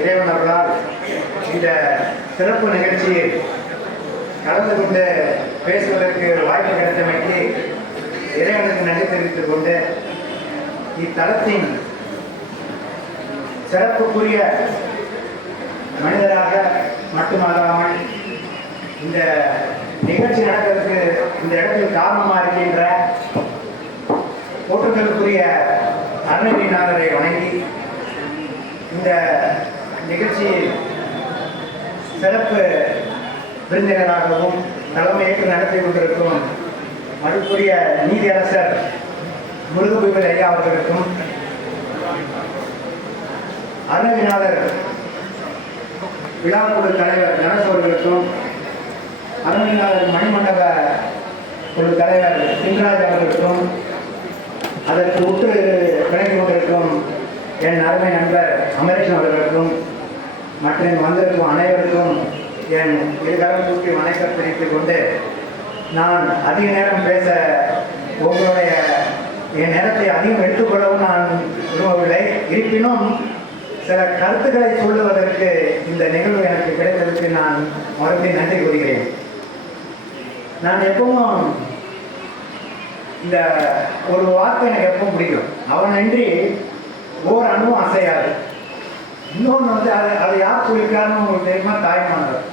இறைவன் அவர்களால் இந்த சிறப்பு நிகழ்ச்சியில் கலந்து கொண்டு பேசுவதற்கு வாய்ப்பு கிடைத்தமைக்கு இறைவனுக்கு நன்றி தெரிவித்துக் கொண்டு இத்தலத்தின் சிறப்புக்குரிய மனிதராக மட்டுமல்லாமல் இந்த நிகழ்ச்சி நடக்கிறதுக்கு இந்த இடத்தில் காரணமாக இருக்கின்ற போற்றுதலுக்குரிய அருணகிரிநாதரை வணங்கி இந்த நிகழ்ச்சியில் சிறப்பு விருந்தினராகவும் தலைமையேற்று நடத்தி கொண்டிருக்கும் மதிப்புரிய நீதியரசர் முருகபுரிகள் ஐயா அவர்களுக்கும் அருணகிரிநாதர் விழாக்குழு தலைவர் கணேஷ் அவர்களுக்கும் அருணகிரிநாதர் மணிமண்டப குழு தலைவர் சிங்கராஜ் அவர்களுக்கும் அதற்கு உற்று பிணைந்து கொண்டிருக்கும் என் அருமை நண்பர் அமரேஷன் அவர்களுக்கும் மற்றும் வந்திருக்கும் அனைவருக்கும் என் இருகாலம் தூக்கி வணக்கம் தெரிவித்துக் கொண்டு நான் அதிக நேரம் பேச உங்களுடைய என் நேரத்தை அதிகம் எடுத்துக்கொள்ளவும் நான் விரும்பவில்லை. இருப்பினும் சில கருத்துக்களை சொல்லுவதற்கு இந்த நிகழ்வு எனக்கு கிடைத்ததற்கு நான் மறுபடியும் நன்றி கூறுகிறேன். நான் எப்பவும் இந்த ஒரு வார்த்தை எனக்கு எப்பவும் பிடிக்கும், அவனின்றி ஓர் அணுவும் அசையாது. இன்னொன்று வந்து அதை யார் சொல்லியிருக்காருன்னு உங்களுக்கு தெரியுமா? தாய்மானவர்.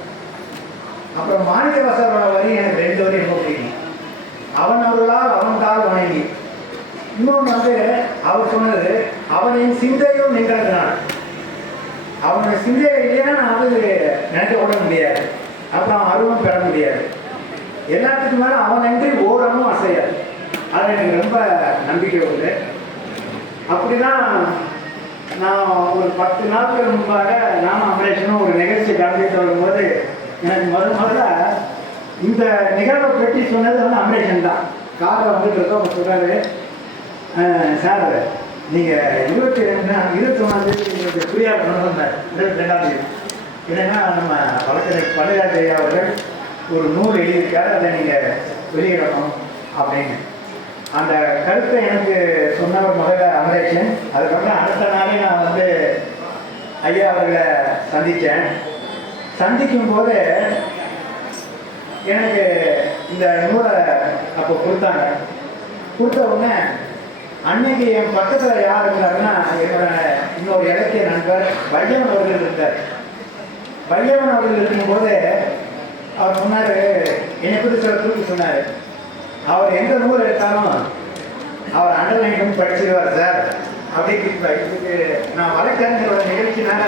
அப்புறம் மாணிக்கவாசரோட வரி எனக்கு 2 வரி ரொம்ப பிடிக்கும். அவன் அருளால் அவன் தாள் வணங்கி. இன்னொன்று வந்து அவர் சொன்னது, அவனின் சிந்தையும் நின்றதுனால. அவனுடைய சிந்தை இல்லைன்னா நான் வந்து நினைக்க கூட முடியாது, அப்புறம் அருளும் பெற முடியாது. எல்லாத்துக்கும் மேலே அவனின்றி ஓரமும் அசையாது. அது எனக்கு ரொம்ப நம்பிக்கை உண்டு. அப்படிதான் நான் ஒரு 10 நாட்கள் முன்பாக நானும் அமரேஷனும் ஒரு நிகழ்ச்சி கலந்துட்டு வரும்போது எனக்கு முதல்ல இந்த நிகழ்வை பற்றி சொன்னது வந்து அமரேஷன் தான். காரில் வந்துட்டு இருக்கோம். அவர் சொல்கிறாரு, சார் நீங்கள் 21 ஃப்ரீயாக கொண்டு வந்தார் 22ஆம் தேதி. என்னென்னா நம்ம வழக்கறிஞர் பள்ளிராஜ் ஐயா அவர்கள் ஒரு நூல் எழுதியிருக்காரு, அதை நீங்கள் வெளியிடணும் அப்படின்னு. அந்த கருத்தை எனக்கு சொன்னவர் முதல்ல அமரேஷன். அதுக்கப்புறம் அடுத்த நாளே நான் வந்து ஐயா அவர்களை சந்தித்தேன். சந்திக்கும் போது எனக்கு இந்த நூலை அப்போ கொடுத்தாங்க. கொடுத்த உடனே அன்னைக்கு என் பக்கத்தில் யார் இருந்தாருன்னா என்னோட இன்னொரு இலக்கிய நண்பர் வையவன் அவர்கள் இருந்தார். வையவன் அவர்கள் இருக்கும்போது அவர் சொன்னார், என்னை பற்றி சில தூக்கி சொன்னார், அவர் எந்த நூல் எடுத்தாலும் அவர் அண்டர்லைன் பண்ணி படிச்சிருவார் சார் அப்படின்னு. இதுக்கு நான் வழக்கறிஞரோட நிகழ்ச்சினால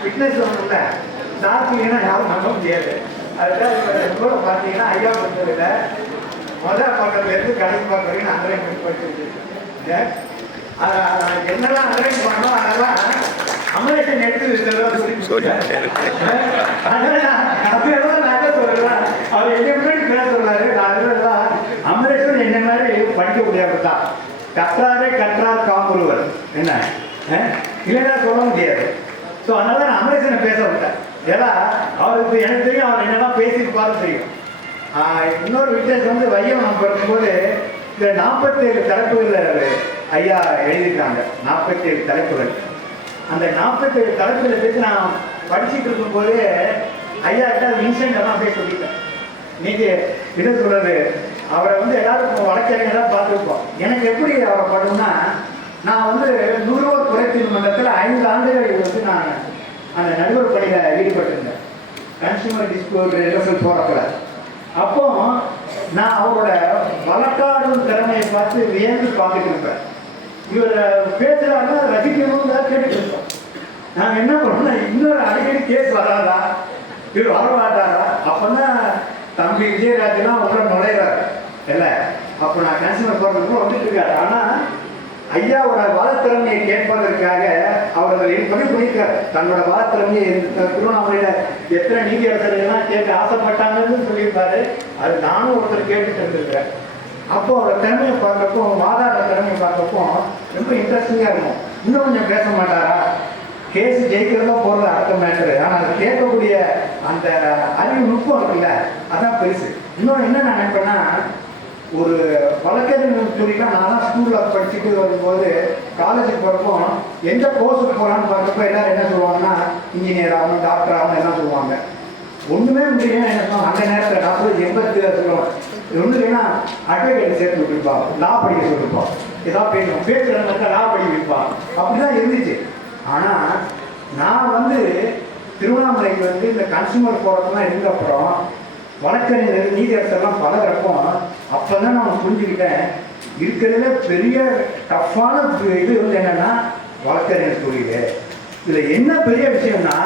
ஃபிட்னஸ் ஒன்றும் இல்லை, சாப்பிட்டீங்கன்னா யாரும் நம்ப முடியாது. அதுதான் நூலை பார்த்தீங்கன்னா ஐயா பக்கத்தில் முதல் பக்கத்துலேருந்து கடைசி பக்கம் வரைக்கும் அண்டர்லைன் பண்ணி படிச்சிருக்கேன். என்னெல்லாம் அண்டர்லைன் பண்ணணும் அதெல்லாம் அமரேஷன் எடுத்து அதெல்லாம் நான் சொல்றேன். அவர் என்ன முன்னாடி பேச சொல்றாரு, அதெல்லாம் அமரேஷன் என்ன மாதிரி படிக்க முடியாது தான். கற்றாரே கற்றார் காம்புருவர் என்ன இல்லைன்னா சொல்ல முடியாது. ஸோ அதனால நான் அமரேஷனை பேச விட்டேன். ஏன்னா அவருக்கு எனக்கு தெரியும் அவர் என்னெல்லாம் பேசியிருப்பாரு தெரியும். இன்னொரு வித்தியாசம் வந்து வையம் நம்ம இருக்கும்போது இந்த 47 தலைப்புகள் ஐயா எழுதியிருக்காங்க. 47 தலைப்புகள். அந்த 47 தலைப்புகளை பற்றி நான் படிச்சுட்டு இருக்கும்போது ஐயா கிட்ட இன்சிடென்ட் எல்லாம் போய் சொல்லிட்டேன். நீங்கள் என்ன சொல்கிறது, அவரை வந்து எல்லாரும் வழக்கறிஞராக பார்த்துருப்போம். எனக்கு எப்படி அவரை பண்ணுன்னா, நான் வந்து நுகர்வோர் குறைத்தீர் மன்றத்தில் 5 ஆண்டுகள் வந்து நான் அந்த நடுவர் பணியில் ஈடுபட்டிருந்தேன். கன்சியூமர் டிஸ்பியூட் ரெசல்யூஷன் போராட்டத்தில். அப்போ நான் அவரோட வழக்காடும் திறமையை பார்த்து வியந்து பார்த்துட்டு இருப்பேன். இவர் பேசுகிறாருன்னா ரசிக்கணும்னு தான் கேட்டுட்டு இருக்கோம். நாங்கள் என்ன பண்ணோம்னா, இன்னொரு அடிக்கடி கேஸ் வராதா, இவர் வரமாட்டாரா. அப்போதான் தம்பி விஜயராஜெல்லாம் உள்ள நுழையிறாரு இல்லை. அப்போ நான் கன்சியூமர் போகிறதுக்கு வந்துட்டு இருக்காரு. ஆனால் ஐயாவோட வாதத்திறமையை கேட்பதற்காக அவர்கள் பதிவு பண்ணியிருக்காரு. தன்னோட வாதத்திறமையை திருவண்ணாமலையில் எத்தனை நீதியரசர்கள்லாம் கேட்க ஆசைப்பட்டாங்கன்னு சொல்லியிருப்பாரு. அது நானும் ஒருத்தர் கேட்டுட்டு இருந்திருக்கிறேன். அப்போ அவரோட திறமையை பார்க்கப்போ, வாதாட திறமையை பார்க்கப்போ ரொம்ப இன்ட்ரெஸ்டிங்காக இருக்கும். இன்னும் கொஞ்சம் பேச மாட்டாரா, கேஸ் ஜெயிக்கிறதோ போகிறது அடுத்த மேட்ரு. ஆனால் அது கேட்கக்கூடிய அந்த அறிவு நுட்பம் இருக்குல்ல, அதான் பெருசு. இன்னொன்று என்ன நான் நினைப்பேன்னா, ஒரு வழக்கறிஞர் துறையில் நான் ஸ்கூலில் படிச்சுட்டு வரும்போது காலேஜுக்கு போகிறப்போ எந்த கோர்ஸுக்கு போகலான்னு பார்க்குறப்போ எல்லோரும் என்ன சொல்லுவாங்கன்னா இன்ஜினியர் ஆகணும், டாக்டர் ஆகணும் எல்லாம் சொல்லுவாங்க. ஒன்றுமே முடியும் என்ன சொல்லுவாங்க அந்த நேரத்தில் நான் சொல்லி 80 சொல்லுவேன். ஒன்றும் இல்லைன்னா அட்வொகேட் சேர்த்து விட்டுருப்பான், லா படிக்க சொல்லியிருப்பான், ஏதாவது பேசுகிறவங்க லா படிக்க வைப்பான். அப்படி தான் இருந்துச்சு. ஆனால் நான் வந்து திருவண்ணாமலைக்கு வந்து இந்த கன்சூமர் போகிறதுலாம் இருந்தப்புறம் வழக்கறிஞர் நீதியரசெல்லாம் பழகிறப்போ அப்போ தான் நான் புரிஞ்சுக்கிட்டேன், இருக்கிறதுல பெரிய டஃப்பான இது வந்து என்னென்னா வழக்கறிஞர் தொழில். இதில் என்ன பெரிய விஷயம்னா,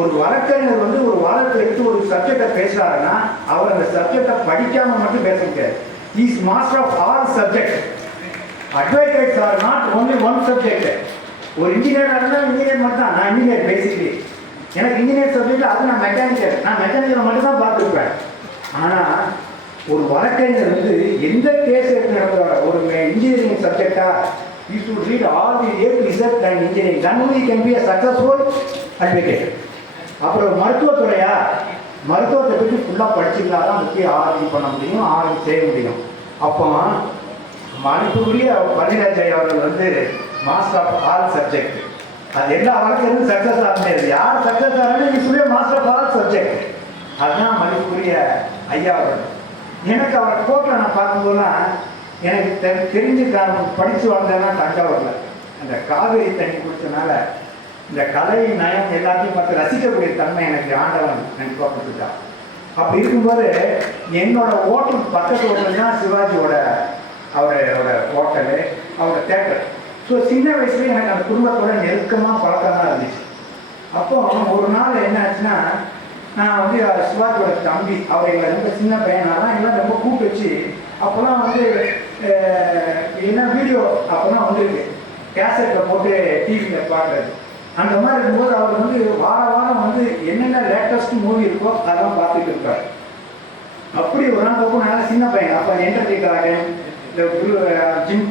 ஒரு வழக்கறிஞர் வந்து ஒரு வாரத்தில் எடுத்து ஒரு சப்ஜெக்டை பேசுகிறாருன்னா அவர் அந்த சப்ஜெக்டை படிக்காமல் மட்டும் பேச முடியாது. Is master of all subject. Advocates are not only one subject. ஒரு இன்ஜினியராக இருந்தால் இன்ஜினியர் மட்டும் தான். நான் இன்ஜினியர் பேசிக்கலி, எனக்கு இன்ஜினியர் சப்ஜெக்ட் அது நான் மெக்கானிக்கல் மட்டும் தான் பார்த்துருப்பேன். ஆனால் ஒரு வழக்கறிஞர் வந்து எந்த கேஸ் எடுத்து நடத்துவார ஒரு இன்ஜினியரிங் சப்ஜெக்டா you should read all the A to Z and engineering, then only can be a successful advocate. அப்புறம் மருத்துவத்துறையா, மருத்துவத்தை பற்றி ஃபுல்லாக படிச்சுருந்தா தான் முக்கிய ஆராய்ச்சி பண்ண முடியும், ஆராய்ச்சி செய்ய முடியும். அப்போ மருத்துவரிய பன்னிராஜ் அவர்கள் வந்து மாஸ்டர் ஆஃப் ஆல் சப்ஜெக்ட். அது எல்லா வழக்கிலும் சக்ஸஸ் ஆக முடியாது. யார் சக்ஸஸ் ஆகணும் நீ சொல்லி மாஸ்டர் ஆஃப் ஆல் சப்ஜெக்ட். அதுதான் மதிப்புக்குரிய ஐயா அவர்கள். எனக்கு அவரை கோர்ட்டில் நான் பார்க்கும்போதுலாம் எனக்கு தெரிஞ்சு படித்து வந்தேன்னா தஞ்சாவூரில் அந்த காவிரி தண்ணி குடிச்சனால இந்த கலை நயம் எல்லாத்தையும் பார்த்து ரசிக்கக்கூடிய தன்மை எனக்கு ஆண்டவன் கண்டிப்பாக கொடுத்துட்டான். அப்படி இருக்கும்போது என்னோட ஹோட்டல் பக்கத்து ஹோட்டல் தான் சிவாஜியோட அவரோட ஹோட்டலு, அவரோட தேட்டர். ஸோ சின்ன வயசுலேயே எனக்கு அந்த குடும்பத்தோட நெருக்கமாக பழக்கமாக இருந்துச்சு. அப்போ ஒரு நாள் என்ன ஆச்சுன்னா, நான் வந்து சிவாஜியோட தம்பி அவர் எங்களை ரொம்ப சின்ன பையனாலாம் எல்லாம் ரொம்ப கூப்பிட்டு வச்சு அப்போல்லாம் வந்து என்ன வீடியோ அப்போல்லாம் வந்துருக்கு கேசட்டில் போட்டு டிவியில் பார்க்குறது. அந்த மாதிரி இருக்கும்போது அவர் வந்து வாரம் வந்து என்னென்ன லேட்டஸ்ட் மூவி இருக்கோ அதெல்லாம் பார்த்துட்டு இருக்கார். அப்படி ஒரு நாள் போகும் நல்லா சின்ன பையன். அப்போ என்டர்டெயின் இந்த ஜிம்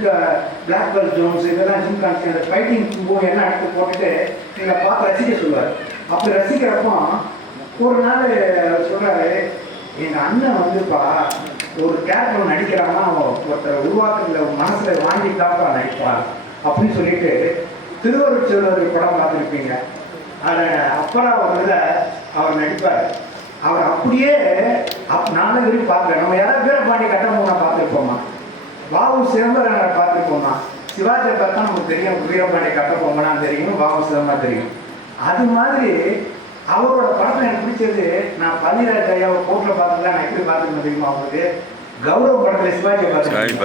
பிளாக் பெல்ட் ஜோன்ஸ் இதெல்லாம் ஜிம் கான்சி அந்த ஃபைட்டிங் மூவி எல்லாம் எடுத்து போட்டுட்டு நீங்கள் பார்த்து ரசிக்க சொல்லுவார். அப்படி ரசிக்கிறப்போ ஒரு நாள் சொல்கிறாரு, எங்கள் அண்ணன் வந்துப்பா ஒரு கேரக்டர் நடிக்கிறான்னா அவன் ஒருத்தர் உருவாக்குற மனசில் வாங்கிட்டாப்பா நடிப்பான் அப்படின்னு சொல்லிட்டு திருவருட்செல்வர் படம் பார்த்துருப்பீங்க. அதில் அப்பரா ஒரு அவர் நடிப்பார். அவர் அப்படியே நானும் விரும்பி பார்க்குறேன். நம்ம யாராவது வீரபாண்டி கட்டபொம்மனை பார்த்துருப்போமா, வாவு சிதம்பரனை பார்த்துருப்போமா, சிவாஜியை பார்த்தா நமக்கு தெரியும் வீரபாண்டி கட்டபொம்மனா தெரியும், வாவு சிதம்பரம் தெரியும். அது மாதிரி அவரோட படத்தை எனக்கு பிடிச்சது. நான் பன்னிராஜ் ஐயாவை கோர்ட்டில் பார்த்துக்கலாம். நான் எப்படி பார்த்துக்க தெரியுமா, அவங்களுக்கு கௌரவ படத்தில் சிவாஜியை பார்த்துருக்கேன்.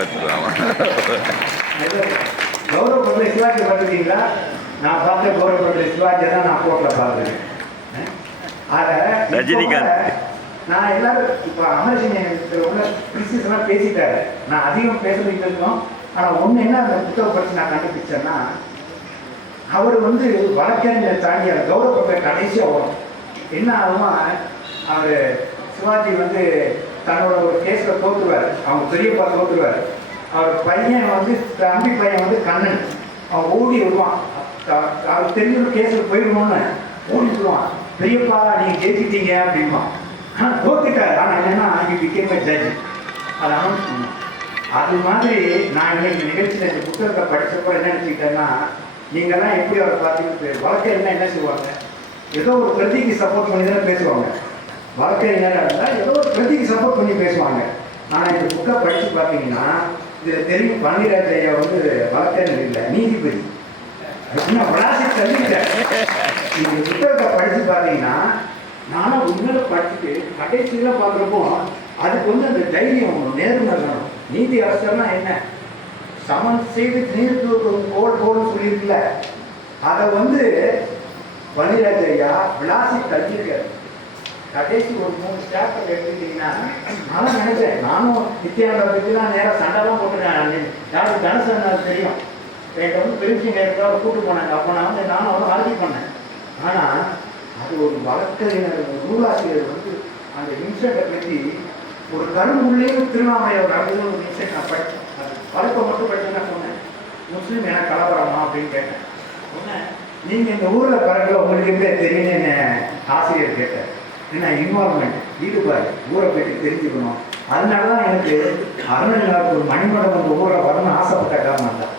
கௌரவ படத்தில் சிவாஜியை பார்த்துருக்கீங்களா? நான் பார்த்த கௌரவ படத்தில் சிவாஜியை தான் நான் கோர்ட்டில் பார்த்துருக்கேன். அதை ரஜினிகாந்த் நான் எல்லாரும் இப்போ அமரசிங்க உள்ள கிறிஸ்டிஸ்லாம் பேசிட்டாரு. நான் அதிகம் பேசுறதுக்கு இருக்கோம். ஆனால் ஒன்று என்ன அந்த புத்தகம் படித்து நான் கண்டுபிடிச்சேன்னா, அவர் வந்து வழக்கறிஞர் தாண்டி அந்த கௌரவப்பட்ட கடைசியாக வரும். என்ன ஆகுமா, அவர் சிவாஜி வந்து தன்னோட ஒரு கேஸில் தோற்றுவார். அவங்க பெரியப்பா தோற்றுவார். அவர் பையன் வந்து தம்பி பையன் வந்து கண்ணன் அவன் ஓடி விடுவான். அவர் தெரிஞ்ச ஒரு கேஸில் போயிடுவோன்னு ஓடி விடுவான். பெரியப்பா நீங்கள் ஜெயிச்சிட்டீங்க அப்படின்மா. ஆனால் தோத்துட்டார். ஆனால் என்னென்னா அங்கே விற்கிற ஜட்ஜ் அதை அனௌன்ஸ் பண்ணும். அது மாதிரி நான் இன்னைக்கு நிகழ்ச்சியில் இந்த புத்தகத்தை படித்தப்போ என்ன நினச்சிக்கிட்டேன்னா, நீங்கள்லாம் எப்படி அவரை பார்த்தீங்கன்னா வழக்கறிஞர் என்ன செய்வாங்க, ஏதோ ஒரு பிரதிக்கு சப்போர்ட் பண்ணி தானே பேசுவாங்க. வழக்கறிஞராக இருந்தால் ஏதோ ஒரு பிரதிக்கு சப்போர்ட் பண்ணி பேசுவாங்க. ஆனால் இந்த புக்கை படித்து பார்த்தீங்கன்னா இதில் தெரியும் பன்னிராஜ் ஐயா வந்து வழக்கறிஞர் இல்லை, நீதிபதி. இன்னும் விளாசி தள்ளிட்டேன். இந்த புத்தகத்தை படித்து பார்த்தீங்கன்னா நானும் உண்மையில படிச்சுட்டு கடைசியில் பார்க்குறப்போ அதுக்கு வந்து அந்த தைரியம் நேர்மை வேணும். நீதி அரசர்னா என்ன, சமன் செய்து நீர்த்து கோல்னு சொல்லியிருக்கல, அதை வந்து பன்னிராஜ் ஐயா விளாசி தள்ளியிருக்காரு. கடைசி ஒரு 3 ஸ்டாஃபர் எடுத்துக்கிட்டீங்கன்னா நான் நினைச்சேன், நானும் நித்யானந்தா பற்றிலாம் நேராக சண்டைலாம் போட்டுருக்கேன். யாருக்கு தனுசன் தெரியும், என்கிட்ட வந்து பெருசிங்க இருக்கிறாங்க கூப்பிட்டு போனாங்க. அப்போ நான் வந்து நானும் அவ்வளோ ஆர்கியூ பண்ணேன். ஆனால் அது ஒரு வழக்கறிஞர் நூலாசிரியர் வந்து அந்த இன்சிடென்ட்டை பற்றி ஒரு கரும்புள்ளேயும் திருவண்ணாமலையோட நடந்தது ஒரு இன்சிடென்ட் நான் படித்தேன். வழக்கை மட்டும் படித்தேன்னா சொன்னேன், முஸ்லீம் எனக்கு கலவரமா அப்படின்னு கேட்டேன். சொன்னேன், நீங்கள் இந்த ஊரில் பிறகு உங்களுக்கு எப்படி தெரியும்னு என்ன ஆசிரியர் கேட்டார். ஏன்னா இன்வால்மெண்ட் ஈடுபாடு, ஊரை பற்றி தெரிஞ்சுக்கணும், அதனால தான் எனக்கு அருணகிரிநாதர் ஒரு மணிமண்டபம் ஊரில் வரணும்னு ஆசைப்பட்ட காரணம் தான்.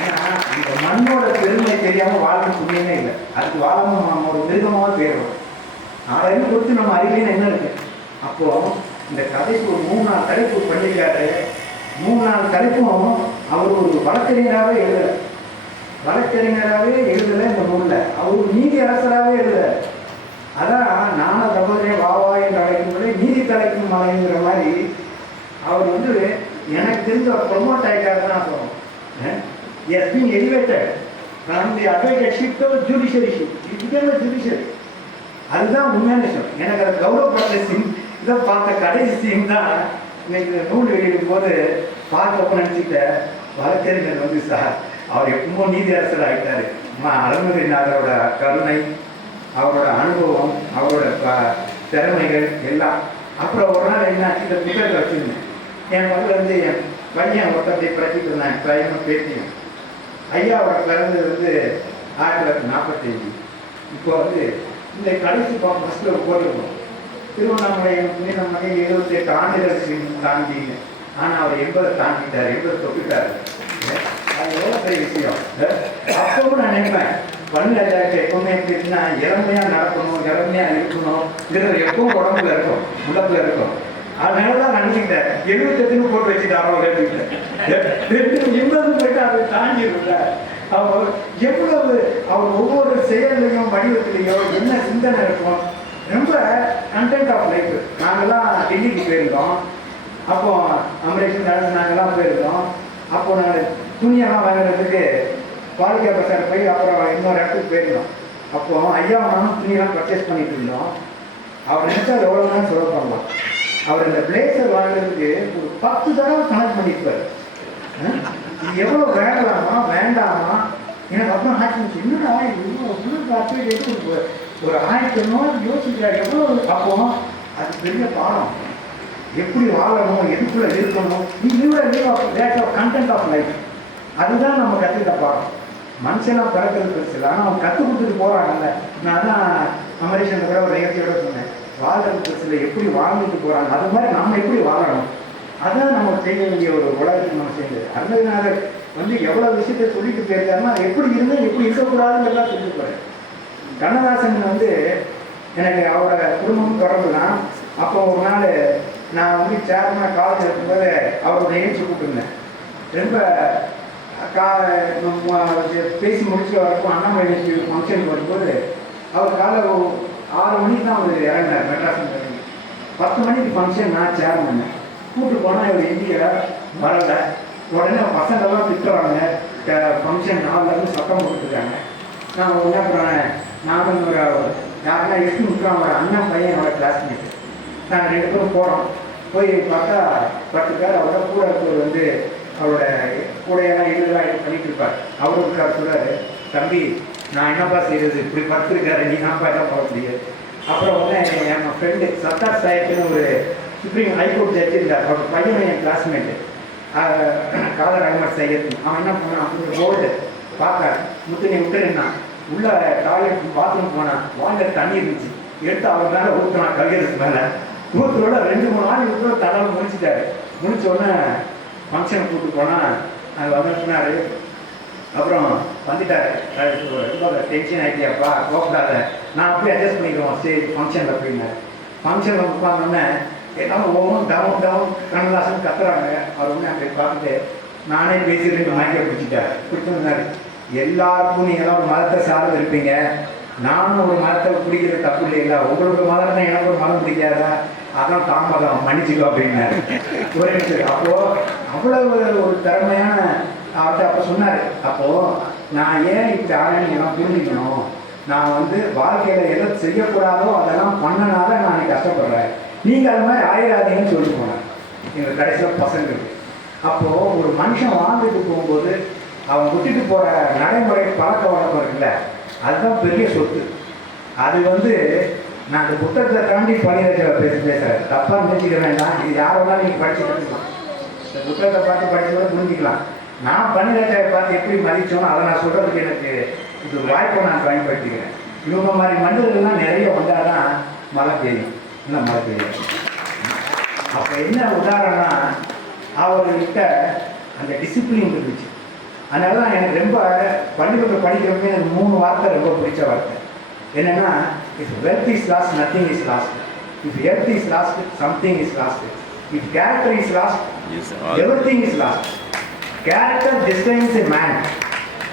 ஏன்னா இந்த மண்ணோட பெருமை தெரியாமல் வாழ்க்கை புண்ணியமே இல்லை. அதுக்கு வாழணும் நம்ம ஒரு மிருகமாக போயிடுறோம். நாளைக்கு கொடுத்து நம்ம அறிவியல் என்ன இருக்கு. அப்போ இந்த கதைக்கு ஒரு 3-4 தலைப்பு பண்ணியிருக்காரு. 3-4 தலைப்பும் அவர் ஒரு வழக்கறிஞராகவே எழுதலை. வழக்கறிஞராகவே எழுதலை இந்த நூலில். அவர் ஒரு நீதி அரசராகவே எழுதலை. அதான் நான தபோதரே வாவா என்று அழைக்கும் போதே நீதி தலைக்கும் மலைங்கிற மாதிரி அவர் வந்து எனக்கு தெரிஞ்ச ஒரு ப்ரொமோட் ஆகிட்டாரு தான் சொல்லுவோம். He has been elevated from the advocacy to judiciary. He became a judiciary. அதுதான் உண்மையான விஷயம். எனக்கு அதை கௌரவப்படுற சீன் இதை பார்த்த கடைசி சீன் தான் இன்னைக்கு நூல் வெளியிடும் போது பார்க்கப்போ நினச்சிக்கிட்ட வழக்கறிஞர் வந்து சார் அவர் எப்பவுமே நீதி அரசர் ஆகிட்டாரு. அருணகிரிநாதரோட கருணை, அவரோட அனுபவம், அவரோட திறமைகள் எல்லாம். அப்புறம் ஒரு நாள் என்னாச்சு, இந்த புத்தகத்தை வச்சுருந்தேன். என் பக்கத்தில் வந்து என் பையன் ஒருத்தத்தை படிச்சுட்டு இருந்தான். பையனும் பேசினேன். ஐயாவோட பிறந்தது வந்து 1945. இப்போ வந்து இந்த கடைசி ஃபஸ்ட்டில் போட்டுருக்கோம். திருவண்ணாமலை புனிதமலை 78 ஆண்டுகள் தாண்டிங்க. ஆனால் அவர் 80 தாண்டிட்டார், 80 தொட்டுட்டார். அது எவ்வளோ பெரிய விஷயம். அப்பவும் நான் நினைப்பேன் பன்னிராஜாவுக்கு எப்பவுமே எப்படி இருக்குன்னா இறமையாக நடக்கணும், இறமையாக இருக்கணும்ங்கிறது எப்பவும் உடம்புல இருக்கும், உள்ளத்துல இருக்கும். அதனால தான் நினைச்சுக்கிட்டேன் 78 போட்டு வச்சுட்டாரோ கேட்டுக்கிட்டேன். 80 போயிட்டு அதை தாண்டி இருந்தார். அவர் எவ்வளவு அவர் ஒவ்வொரு செயலையும் வடிவத்திலையோ என்ன சிந்தனை இருக்கும். ரொம்ப கண்டென்ட் ஆஃப் லைஃப். நாங்கள்லாம் டெல்லிக்கு போயிருந்தோம். அப்போ அமரேஷன் நாங்கள்லாம் போயிருந்தோம். அப்போ நாங்கள் துணியெல்லாம் வாங்குறதுக்கு பாலிகா பசார் போய் அப்புறம் இன்னொரு இடத்துக்கு போயிருந்தோம். அப்போ ஐயா நானும் துணியெல்லாம் பர்ச்சேஸ் பண்ணிட்டு இருந்தோம். அவர் நினைச்சா அது எவ்வளோ தான் சொல்ல பண்ணலாம். அவர் இந்த பிளேசர் வாங்குறதுக்கு ஒரு 10 தடவை கனெக்ட் பண்ணியிருப்பார். இது எவ்வளோ வேண்டாமா வேண்டாமா எனக்கு அப்புறம் ஆச்சு என்னடா இவ்வளோ ஒரு 1000 யோசிக்கிறார் எவ்வளோ. அப்போ அது பெரிய பாடம். எப்படி வாழணும், எதுக்குள்ள இருக்கணும், கண்டென்ட் ஆஃப் லைஃப். அதுதான் நம்ம கற்றுக்கிட்ட பாடம். மனுஷனாக பிறக்கிறது பிரச்சனை. ஆனால் அவங்க கற்றுக் கொடுத்துட்டு போகிறாங்கல்ல. நான் தான் அமரேஷன் கூட ஒரு நிகழ்ச்சியோட சொன்னேன். வாழ்றது பிரச்சனை எப்படி வாழ்ந்துட்டு போகிறாங்க, அது மாதிரி நம்ம எப்படி வாழணும், அதான் நம்ம செய்ய வேண்டிய ஒரு உலகத்துக்கு நம்ம செய்யுது. அருணகிரிநாதர் வந்து எவ்வளோ விஷயத்தை சொல்லிட்டு போயிருக்காருன்னா எப்படி இருந்தால் எப்படி இருக்கக்கூடாதுங்கிறதா சொல்லிட்டு போகிறேன். கண்ணதாசன் வந்து எனக்கு அவரோட குடும்பம் தொடர்பு தான். அப்போ ஒரு நாள் நான் வந்து சேர்மன் காலேஜ் இருக்கும்போது அவரோட நிகழ்ச்சி கூப்பிட்டுருந்தேன். ரொம்ப பேசி முடிச்சு வரப்போ அண்ணாமலை ஃபங்க்ஷனுக்கு வரும்போது அவர் காலை 6 மணிக்கு தான் அவர் இறங்கினார் மெட்ராஸ். 10 மணிக்கு ஃபங்க்ஷன். நான் சேர்மன் கூப்பிட்டு போனால் இவர் இந்தியா வரலை. உடனே பசங்கள்லாம் திட்டுறாங்க. ஃபங்க்ஷன் 4 சத்தம் கொடுத்துருக்காங்க. நான் என்ன பண்ணுறேன், நானும் ஒரு யாருன்னா எட்டு முக்கியம் ஒரு அண்ணன் பையன் என்னோட கிளாஸ்மேட். நாங்கள் 2 பேரும் போகிறோம். போய் பார்த்தா 10 பேர் அவரோட கூட இருக்கிறவர் வந்து அவரோட கூடையெல்லாம் இதெல்லாம் பண்ணிட்டு இருப்பார். அவரு இருக்கார் சொல்கிறாரு, தம்பி நான் என்னப்பா செய்கிறது, இப்படி படுத்துருக்காரு, நீ நான்ப்பா என்ன போட முடியாது. அப்புறம் வந்து என் ஃப்ரெண்டு சத்தார் சாயத்துன்னு ஒரு சுப்ரீம் ஹைகோர்ட் ஜட்ஜி இருந்தார். அவரோட பையன் என் கிளாஸ்மேட்டு காதர் அகமது சையத். அவன் என்ன பண்ணான், அப்படி போர்டு பார்த்தார். முத்து நீ விட்டுருந்தான். உள்ள டாய்லெட் பாத்ரூம் போனான். வாங்க தண்ணி இருந்துச்சு. எடுத்து அவர் மேலே ஊற்றுனான். கவியருக்கு மேலே ஊற்றுறோட 2-3 நாள் ஊற்றுற தடவை முடிச்சுட்டாரு. முடிச்ச உடனே ஃபங்க்ஷனை கூப்பிட்டு போனால் அங்கே வந்து சொன்னார். அப்புறம் வந்துட்டார். ரொம்ப டென்ஷன் ஆகிட்டியாப்பா, கோப்படாத, நான் அப்படியே அட்ஜஸ்ட் பண்ணிக்கிறோம் சரி ஃபங்க்ஷனில் அப்படின்னாரு. ஃபங்க்ஷனில் உட்காந்தோடனே எல்லாரும் ஒவ்வொன்றும் டவுன் டவுன் கண்ணதாசன் கத்துறாங்க. அவர் ஒன்று அப்படி பார்த்துட்டு நானே பேசி 2 மயக்க பிடிச்சிட்டார். பிடிச்சிருந்தாரு. எல்லாருக்கும் நீங்கள்லாம் ஒரு மதத்தை சார்ந்து இருப்பீங்க, நானும் ஒரு மதத்தை பிடிக்கிறது தப்பு இல்லைங்களா, உங்களுக்கு மதம் தான் எனக்கு ஒரு மதம் பிடிக்காதா, அதான் தாமதம் மன்னிச்சுக்கோ அப்படின்னாரு. ஒரு நிமிஷம். அப்போது அவ்வளவு ஒரு திறமையான அவர்கிட்ட அப்போ சொன்னார். அப்போது நான் ஏன் இப்படி ஆனேன்னு எல்லாம் புரிஞ்சுக்கணும். நான் வந்து வாழ்க்கையில் எதை செய்யக்கூடாதோ அதெல்லாம் பண்ணனால நான் கஷ்டப்படுறேன். நீங்கள் அது மாதிரி ஆயிடாதீங்கன்னு சொல்லி போனேன் எங்கள் கடைசியில் பசங்களுக்கு. அப்போது ஒரு மனுஷன் வாழ்ந்துட்டு போகும்போது அவன் விட்டுட்டு போகிற நடைமுறை பழக்க வழக்கம் இருக்குல்ல, அதுதான் பெரிய சொத்து. அது வந்து நான் அந்த புத்தகத்தை தாண்டி பணியாற்ற பேசுகிறேன். தப்பாக நினைச்சிக்க வேண்டாம். இது யாரோட நீங்கள் படிச்சுட்டு இருக்கலாம். இந்த புத்தகத்தை பார்த்து படிச்சோட புரிஞ்சிக்கலாம். நான் பணியாற்ற பார்த்து எப்படி மதித்தோனோ அதை நான் சொல்கிறதுக்கு எனக்கு இது வாய்ப்பை நான் பயன்படுத்திக்கிறேன். இவங்க மாதிரி மனிதர்கள்லாம் நிறைய வந்தால் தான் மழை பெய்யும். இல்லை மழை பெய்யும். அப்போ என்ன உதாரணம், அவர்கிட்ட அந்த டிசிப்ளின் இருந்துச்சு. அதனால தான் எனக்கு ரொம்ப பள்ளிக்கூடத்தில் படிக்கிறப்ப எனக்கு 3 வார்த்தை ரொம்ப பிடிச்ச வார்த்தை. என்னென்னா, if wealth is lost nothing is lost, if health is lost something is lost, if character is lost everything is lost. Character distinguishes a man.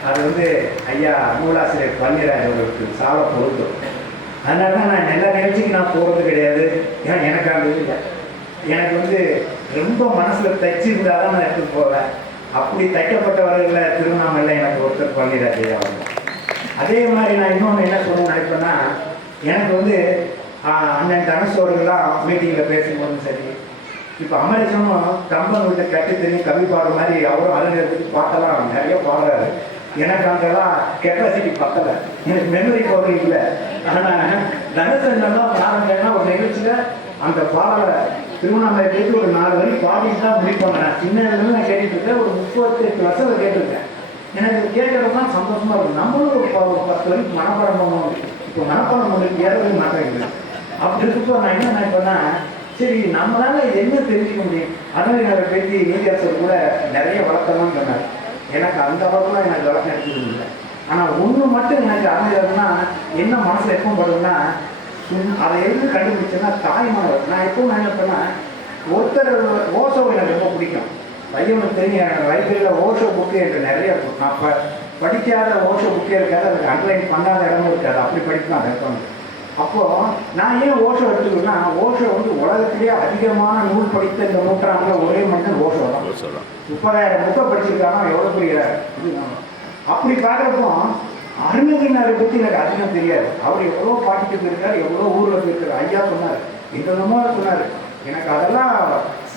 அது வந்து ஐயா நூலாசிரியர் பன்னிராஜ் அவர்களுக்கு சால பொருத்தம். அதனால தான் நான் எல்லா நிகழ்ச்சிக்கு நான் போகிறது கிடையாது. ஏன்னா எனக்கு அந்த இல்லை, எனக்கு வந்து ரொம்ப மனசில் தைச்சி இருந்தால் தான் நான் எடுத்துகிட்டு போவேன். அப்படி தைக்கப்பட்டவர்களில் திருவண்ணாமலை எனக்கு ஒருத்தர் பன்னிராஜ் ஐயா அவங்க. அதே மாதிரி நான் இன்னொன்று என்ன சொல்ல நினைப்பேன்னா, எனக்கு வந்து அண்ணன் தனுஷோர்கள்லாம் மீட்டிங்கில் பேசும்போதும் சரி, இப்போ அமெரிக்கனும் கம்பன் வீட்டை கட்டி தெரியும் கவி பாடுற மாதிரி அவரும் அலுவலகத்துக்கு பாட்டெல்லாம் நிறைய பாடுறாரு. எனக்கு அங்கெல்லாம் கெப்பாசிட்டி பத்தலை, எனக்கு மெமரி பவர் இல்லை. ஆனால் தனுஷன்லாம் பாருங்கன்னா ஒரு நிகழ்ச்சியில் அந்த பாடலை திருவண்ணாமலை கேட்டு ஒரு 4 வரி பாடிட்டு தான் முடிப்பாங்க. நான் சின்னதுலேருந்து நான் கேட்டுட்டு இருக்கேன், ஒரு 38 வருஷத்தில் கேட்டிருக்கேன். எனக்கு கேட்கறது தான் சந்தோஷமாக இருக்கும். நம்மளும் ஒரு 10 வரைக்கும் மனப்பாடம் பண்ணணும். இப்போ மனப்பாடம் பண்ணுறதுக்கு ஏறவே மாட்டேங்குது. அப்படி இருக்கப்போ நான் என்ன நினைப்பேன்னா, சரி நம்மளால என்ன தெரிஞ்சுக்க முடியும். அதனால என்னோட பேத்தி நீதியரசர் கூட நிறைய வளர்த்தலாம்னு சொன்னார். எனக்கு அந்த அளவுக்குலாம் எனக்கு வளர்க்க எடுத்தது இல்லை. ஆனால் ஒன்று மட்டும் எனக்கு அறிஞ்சதுன்னா என்ன மனசில் எப்போ படுதுன்னா, அதை எது கண்டுபிடிச்சேன்னா தாய்மானவர். நான் எப்பவும் நினைப்பேன்னா, ஒருத்தர் ஓஷோ எனக்கு ரொம்ப பிடிக்கும். பையனுக்கு தெரியும், எனக்கு லைப்ரரியில் ஓஷோ புக்கு எனக்கு நிறைய இருக்கும். நான் படிக்காத ஓஷோ புக்கே இருக்காது, அதுக்கு அண்டர்லைன் பண்ணாத இடமும் இருக்காது, அப்படி படிக்கலாம் அதை இருக்கணும். அப்போது நான் ஏன் ஓஷோ எடுத்துக்கணும்னா, ஓஷோ வந்து உலகத்திலேயே அதிகமான நூல் படித்த இந்த நூற்றாண்டில் ஒரே மனிதன் ஓஷோ தான். 30,000 புக்கை படிச்சிருக்காங்க, எவ்வளோ பெரிய இது. அப்படி பார்க்குறப்போ அருணகிரிநாதரை பற்றி எனக்கு அதிகம் தெரியாது. அவர் எவ்வளோ பாட்டுக்கு போயிருக்காரு, எவ்வளோ ஊரில் போயிருக்காரு. ஐயா சொன்னார், என்னென்னமோ சொன்னார், எனக்கு அதெல்லாம்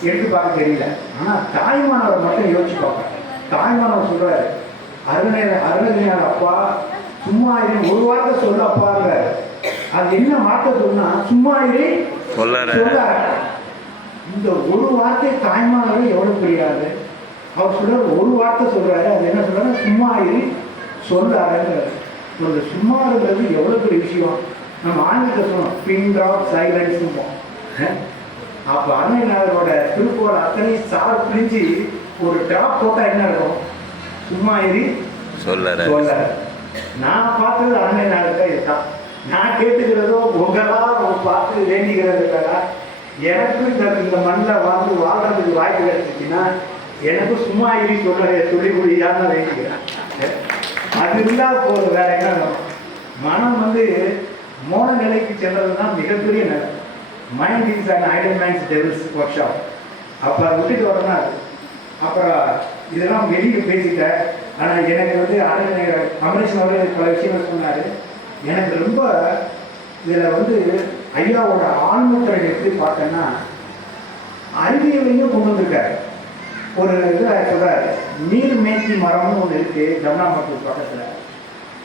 எடுத்து பார்க்க தெரியல. ஆனால் தாய்மானவர் மட்டும் யோசிச்சு பார்ப்பேன். தாய்மானவர் சொல்கிறாரு, அருணகிரிநாதர் அப்பா சும்மா ஒரு வார்த்தை சொல்ல அப்பாங்கிறாரு. அது என்ன வார்த்தை சொன்னா, சும்மா சொல்லாரு. இந்த ஒரு வார்த்தை தாய்மானவர் எவ்வளவு பெரியாது. அவர் சொல்றாரு, ஒரு வார்த்தை சொல்றாரு, அது என்ன சொல்றாரு, சும்மா சொல்லாருங்கிறாரு. ஒரு சும்மாங்கிறது எவ்வளவு பெரிய விஷயம். நம்ம ஆங்கிலத்தை சொன்னோம், பின் ட்ராப் சைலன்ஸ். அப்போ அருணகிரிநாதரோட திருப்போட அத்தனை சார் பிரிஞ்சு ஒரு டிராப் போட்டா என்ன இருக்கும், சும்மா சொல்லாரு. நான் பார்த்தது அருணகிரிநாதர் இதுதான். நான் கேட்டுக்கிறதோ உங்களால் பார்த்து வேண்டிக்கிறதுக்காக எனக்கு இந்த மண்ணில் வாழ்றதுக்கு வாய்ப்பு கிடைச்சிச்சுன்னா எனக்கு சும்மா சொல்லி முடியாத வேண்டிக்கிறேன். அது இருந்தால் போதும், வேற என்ன. மனம் வந்து மோன நிலைக்கு செல்றது தான் மிகப்பெரிய நிலை. Mind is and idle minds devil's workshop. அப்போ அதை விட்டுட்டு வரணும். அது அப்புறம் இதெல்லாம் வெளியே பேசிட்டேன். ஆனால் எனக்கு வந்து அமரேஷன் அவர்கள் பல விஷயங்கள் சொன்னார். எனக்கு ரொம்ப இதில் வந்து ஐயாவோட ஆன்மீகத்தை எப்படி பார்த்தேன்னா, அறிவியலையும் கொண்டு வந்திருக்காரு. ஒரு இதில் சொல்கிறார், நீர்மேய்ச்சி மரம்னு ஒன்று இருக்குது ஜமுனாமத்தூர் பக்கத்தில்.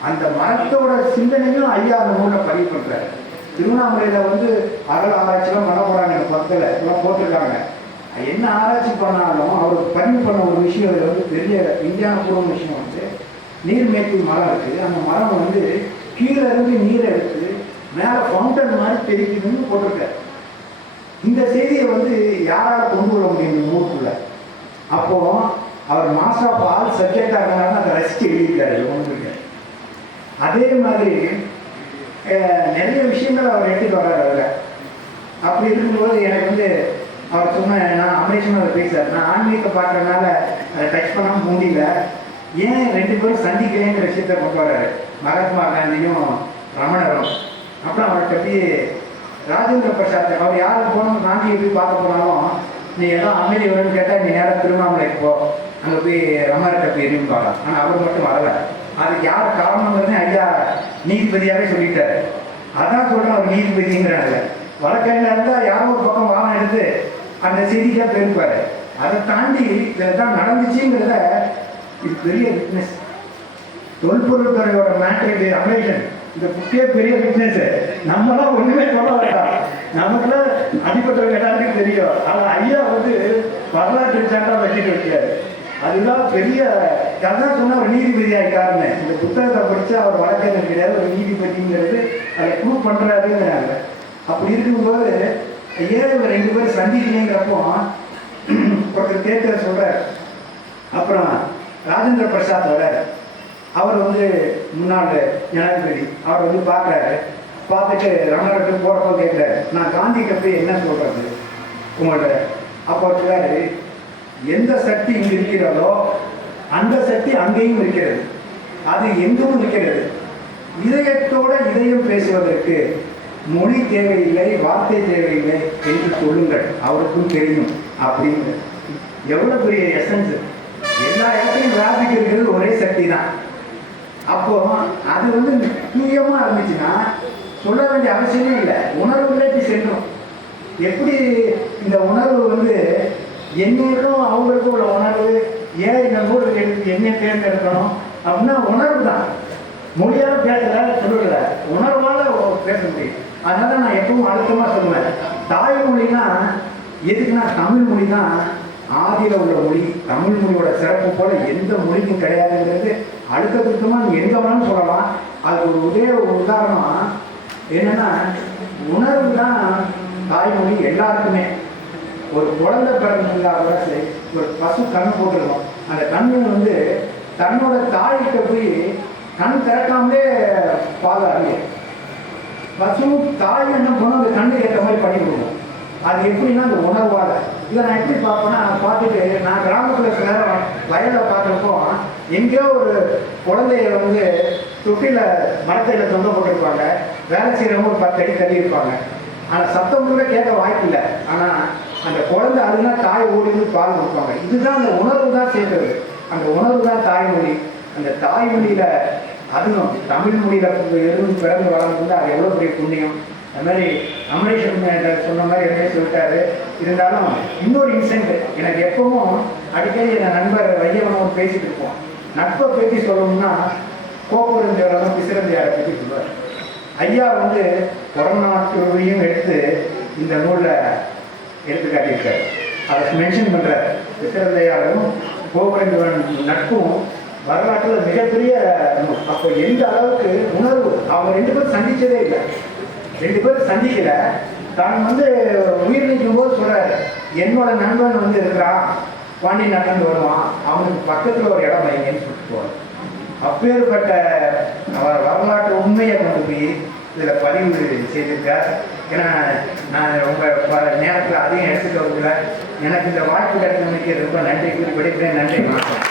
அந்த மரத்தோட சிந்தனையும் ஐயா அந்த நூலில் பதிவு பண்ணுறாரு. திருவண்ணாமலையில் வந்து அகல் ஆராய்ச்சிலாம் பண்ண போகிறாங்க, பக்கத்தில் எல்லாம் போட்டிருக்காங்க. என்ன ஆராய்ச்சி பண்ணாலும் அவருக்கு பதிவு பண்ண ஒரு விஷயம், இது வந்து பெரிய விஞ்ஞானபூர்வ விஷயம் வந்து நீர்மேய்ச்சி மரம் இருக்குது. அந்த மரம் வந்து கீழே இருந்து நீரை எடுத்து மேலே ஃபவுண்டன் மாதிரி தெரிக்குதுன்னு போட்டிருக்காரு. இந்த செய்தியை வந்து யாரால் கொண்டு வர முடியும் இந்த ஊருக்குள்ள? அப்போ அவர் மாஸ்டர் ஆஃப் ஆல் சப்ஜெக்டாக இருந்தாலும் அதை ரசித்து எழுதியிருக்காரு ஒன்று. அதே மாதிரி நிறைய விஷயங்கள் அவர் எடுத்துட்டு வர்றாரு அதில். அப்படி இருக்கும்போது எனக்கு வந்து அவர் சொன்ன, நான் அமேஷன் அதை பேசுறாரு, நான் ஆன்மீகத்தை பார்க்கறதுனால அதை டச் பண்ணாமல் முடியல, ஏன் 2 பேரும் சந்திக்கலைங்கிற விஷயத்தை கொண்டு வர்றாரு. மகாத்மா காந்தியும் ரமணரும். அப்புறம் அவர்கிட்ட போய் ராஜேந்திர பிரசாத், அவர் யாரும் போகணும் காந்தியை போய் பார்க்க போனாலும், நீ எல்லாம் அமைதி வரும்னு கேட்டால் நீ நேரம் திருவண்ணாமலைக்கு போ, அங்கே போய் ரமணர்கிட்ட போய் எரியும் பார்க்கலாம். ஆனால் அவர் மட்டும் வரலை. அதுக்கு யார் காரணங்கிறது ஐயா நீதிபதியாகவே சொல்லிட்டாரு. அதான் சொல்கிறேன், அவர் நீதிபதிங்கிறாங்க. வழக்கறிஞர் இருந்தால் யாரோ ஒரு பக்கம் வாகனம் எடுத்து அந்த செய்திக்காக போயிருப்பார். அதை தாண்டி இதெல்லாம் நடந்துச்சுங்கிறத இது பெரிய விட்னஸ். தொல்பொருள் துறையோட மேட்ரு அமேஷன், இந்த புக்கே பெரிய விட்னஸ். நம்மளாம் ஒன்றுமே சொல்ல வேண்டாம், நமக்குலாம் அடிப்பட்ட எல்லாருக்கும் தெரியும். ஆனால் ஐயா வந்து வரலாற்று சான்றாக வச்சுட்டு வைக்காரு. அதுதான் பெரிய கதான் சொன்னால் ஒரு நீதிபதி ஆகிட்டாருன்னு. இந்த புத்தகத்தை படித்தா அவர் வழக்கறிஞர் கிடையாது, ஒரு நீதிபதிங்கிறது அதை ப்ரூவ் பண்ணுறாருங்கிறாங்க. அப்படி இருக்கும்போது ஏன் இவங்க 2 பேரும் சந்திக்கிறீங்கிறப்போ ஒருத்தர் கேட்கிற சொல்கிறார். அப்புறம் ராஜேந்திர பிரசாத் வர்றார். அவர் வந்து முன்னாள் ஜனாதிபதி. அவர் வந்து பார்க்குறாரு. பார்த்துட்டு ரமணருக்கு போகிறப்போ கேட்குறாரு, நான் காந்திக்கு போய் என்ன சொல்கிறது உங்கள்கிட்ட. அப்போ இருக்கிறாரு, எந்த சக்தி இங்கே இருக்கிறதோ அந்த சக்தி அங்கேயும் இருக்கிறது, அது எங்கும் இருக்கிறது. இதயத்தோட இதயம் பேசுவதற்கு மொழி தேவையில்லை, வார்த்தை தேவையில்லை என்று சொல்லுங்கள், அவருக்கும் தெரியும் அப்படின்னு. எவ்வளோ பெரிய எசன்ஸ்! எல்லா இடத்துலையும் வியாபிக்க இருக்கிறது ஒரே சக்தி தான். அப்போ அது வந்து தூயமாக இருந்துச்சுன்னா சொல்ல வேண்டிய அவசியமே இல்லை, உணர்வுலேயே செல்லும். எப்படி இந்த உணர்வு வந்து என்னைக்கும் அவங்களுக்கும் உள்ள உணர்வு, ஏன் இந்த நூல் எடுத்து என்ன தேர்ந்தெடுக்கணும் அப்படின்னா உணர்வு தான். மொழியால் பேசல சொல்லல, உணர்வால் பேச முடியும். அதனால நான் எப்பவும் அழுத்தமாக சொல்லுவேன், தாய்மொழினா எதுக்குன்னா தமிழ் மொழி தான் ஆதியில் உள்ள மொழி. தமிழ் மொழியோட சிறப்பு போல எந்த மொழிக்கும் கிடையாதுங்கிறது அடுத்த திருத்தமாக நீ எங்கே வேணாலும் சொல்லலாம். அது ஒரு உதாரணம் என்னன்னா, உணர்வு தான் தாய்மொழி எல்லாருக்குமே. ஒரு குழந்தை பிறந்தா கூட சரி, ஒரு பசு கண் போட்டுருக்கோம், அந்த கண்ணு வந்து தன்னோட தாய்கிட்ட போய் கண் திறக்காமலே பால் அறியும். பசுவும் தாய் என்ன பண்ணணும், அந்த கண்ணுக்கு ஏற்ற மாதிரி பண்ணி கொடுக்கும். அது எப்படின்னா அந்த உணர்வால். இதை நான் எப்படி பார்ப்பேன்னா, பார்த்துட்டு நான் கிராமத்தில் சில வயலில் பார்க்குறப்போ எங்கேயோ ஒரு குழந்தைய வந்து தொட்டியில் மரத்தையில் தொங்க போட்டிருப்பாங்க. வேலை செய்கிறவங்க ஒரு 10 அடி தள்ளி இருப்பாங்க. ஆனால் சத்தம் கூட கேட்க வாய்ப்பு இல்லை. ஆனால் அந்த குழந்தை அதுனா தாய் ஓடிந்து பால் கொடுப்பாங்க. இதுதான் அந்த உணர்வு தான் சேர்ந்தது. அந்த உணர்வு தான் தாய்மொழி. அந்த தாய்மொழியில் அதுவும் தமிழ் மொழியில் இருந்து பிறந்து வளர்ந்து அது எவ்வளோ பெரிய புண்ணியம். அது மாதிரி அமரேஸ்வரன் சொன்ன மாதிரி என்ன சொல்லிட்டாரு. இருந்தாலும் இன்னொரு இன்சிடென்ட் எனக்கு எப்பவும் அடிக்கடி என் நண்பர் வையவனும் பேசிட்டு இருப்போம். நட்பை பற்றி சொல்லணும்னா கோப்பூரஞ்சோரம் பிசிறந்தியாரை பற்றி சொல்லுவார். ஐயா வந்து கொரோனாவையும் எடுத்து இந்த நூலில் எடுத்து காட்டியிருக்காரு. அதை மென்ஷன் பண்ணுறார். பிசிறந்தையாரும் கோபுரஞ்சோரன் நட்பும் வரலாற்றில் மிகப்பெரிய. அப்போ எந்த அளவுக்கு உணர்வு, அவங்க 2 பேரும் சந்திச்சதே இல்லை. 2 பேரும் சந்திக்கல. தான் வந்து உயிர் நீக்கும் போது சொல்றாரு, என்னோட நண்பன் வந்து இருக்கிறான், பாண்டி நடந்து வருவான், அவனுக்கு பக்கத்தில் ஒரு இடம் வைங்கன்னு சொல்லிட்டு போவார். அப்பேற்பட்ட அவர் வரலாற்று உண்மையை கொண்டு போய் இதில் பதிவு செய்திருக்கார். ஏன்னா நான் உங்கள் நேரத்தில் அதிகம் எடுத்துக்க வரல. எனக்கு இந்த வாய்ப்பு கிடைத்தமைக்கு ரொம்ப நன்றி கூறி விடைபெறேன். நன்றி, வணக்கம்.